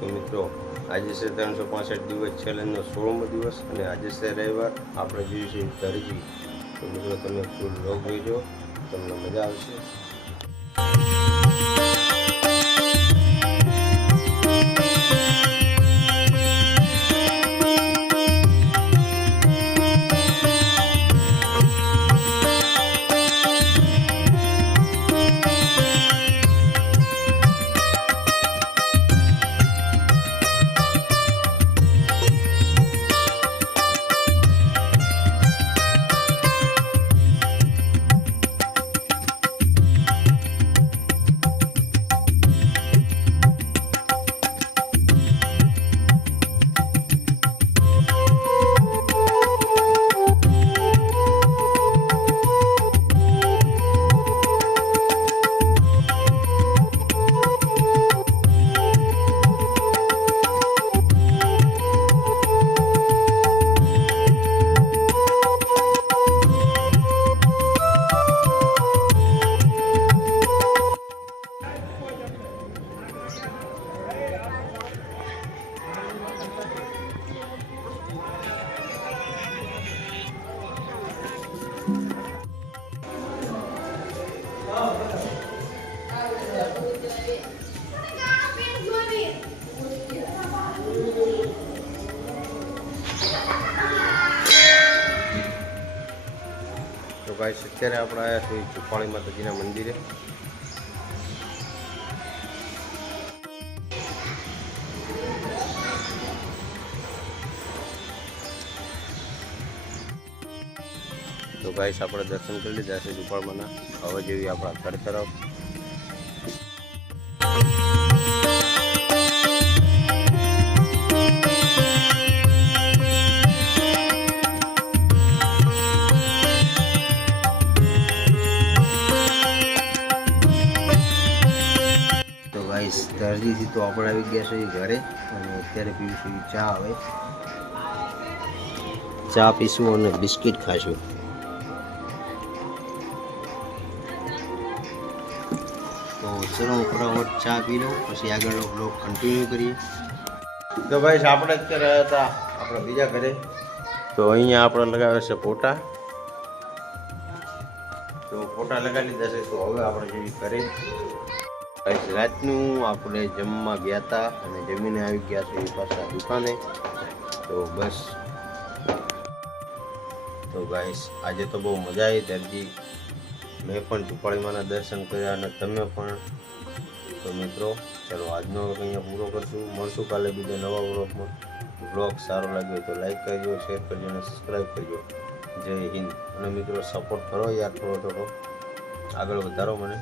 તો મિત્રો આજે છે 365 દિવસ ચેલેન્જનો 16મો દિવસ અને આજે છે રવિવાર. આપણે જોઈશું દરજી. તો મિત્રો તમે ફૂલ વ્લોગ જોઈજો, તમને મજા આવશે. તો ગાઈસ અત્યારે આપણે આવ્યા છીએ ચુપાણી માતાજીના મંદિરે. તો ગાઈસ આપણે દર્શન કરી લીધા છે ચુપાળમાંના. હવે જેવી આપણા ઘર તરફ. દરજીથી તો આપણે આવી ગયા છે ઘરે અને અત્યારે પીવીશું ચા. હવે ચા પીશું અને બિસ્કિટ ખાશું. તો ચલો ફટાફટ ચા પી લઉં, પછી આગળનો બ્લોગ કન્ટિન્યુ કરીએ. તો ભાઈ આપણે અત્યારે આવ્યા હતા આપણા બીજા ઘરે. તો અહીંયા આપણે લગાવે છે ફોટા. તો ફોટા લગાવી લીધા છે. તો હવે આપણે જેવી ઘરે રાતનું આપણે જમવા ગયા હતા અને જમીને આવી ગયા છે પાછા દુકાને. તો બસ. તો ગાઈસ આજે તો બહુ મજા આવી દરજી. મેં પણ ચુપાળીમાંના દર્શન કર્યા અને તમે પણ. તો મિત્રો ચલો આજનો અહીંયા પૂરો કરશું. મળશું કાલે બીજા નવા વ્લોગમાં. વ્લોગ સારો લાગ્યો તો લાઈક કરજો, શેર કરજો અને સબસ્ક્રાઈબ કરજો. જય હિન્દ. અને મિત્રો સપોર્ટ કરો યાર, થોડો આગળ વધારો મને.